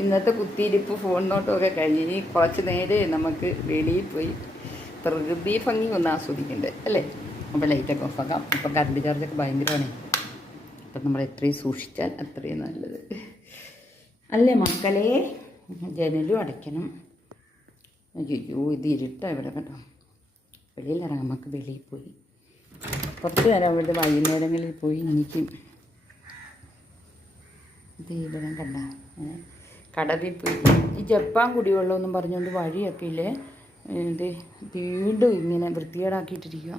ഇന്നത്തെ കുത്തിയിരിപ്പ് ഫോൺ നോട്ടമൊക്കെ കഴിഞ്ഞ് ഇനി കുറച്ച് നേരെ നമുക്ക് വെളിയിൽ പോയി പ്രകൃതി ഭംഗി ഒന്ന് ആസ്വദിക്കണ്ടേ അല്ലേ? അപ്പോൾ ലൈറ്റൊക്കെ ഓഫാക്കാം. ഇപ്പം കറണ്ട് ചാർജൊക്കെ ഭയങ്കരമാണ്. അപ്പം നമ്മൾ എത്രയും സൂക്ഷിച്ചാൽ അത്രയും നല്ലത് അല്ലേ മക്കളെ? ജനലും അടയ്ക്കണം. അയ്യോ ഇത് ഇരുട്ടാണ് ഇവിടെ കേട്ടോ. വെളിയിലിറങ്ങാം, നമുക്ക് വെളിയിൽ പോയി കുറച്ച് നേരം അവിടെ വൈകുന്നേരങ്ങളിൽ പോയി എനിക്ക് ഇത് ഇവിടെ കണ്ട കടവിൽ പോയി ഈ ജപ്പാൻ കുടിവെള്ളമെന്നും പറഞ്ഞുകൊണ്ട് വഴിയൊക്കെ ഇല്ലേ ഇത് വീണ്ടും ഇങ്ങനെ വൃത്തികേടാക്കിയിട്ടിരിക്കുക.